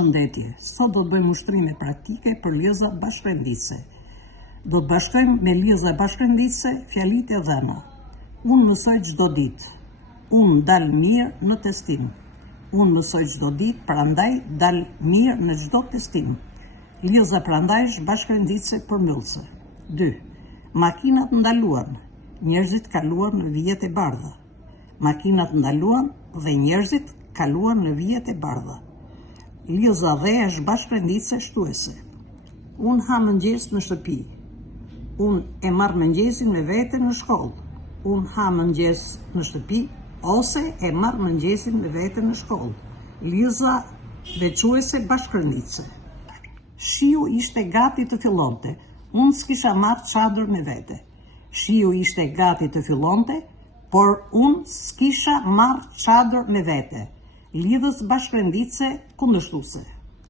Përshëndetje, sot do të bëjmë ushtrime praktike për lëza bashkërenditëse. Do të bashkojmë me lëza bashkërenditëse fjalitë e dhëna. Unë mësoj çdo ditë. Unë dal mirë në testim. Unë mësoj çdo ditë, prandaj dal mirë në çdo testim. Lëza prandaj bashkërenditëse përmbyllëse. 2. Makinat ndaluan. Njerëzit kaluan në vijet e bardha. Makinat ndaluan dhe njerëzit kaluan në vijet e bardha. Lëza dhe është bashkërenditëse shtuese. Unë ha mëngjes në shtëpi. Unë e marr mëngjesin me vete në shkollë. Unë ha mëngjes në shtëpi ose e marr mëngjesin me vete në shkollë. Lëza veçuese bashkërenditëse. Shiu ishte gati të fillonte. Unë s'kisha marrë çadër me vete. Shiu ishte gati të fillonte, por unë s'kisha marrë çadër me vete. Lidhës bashkërenditëse kundërshtuese.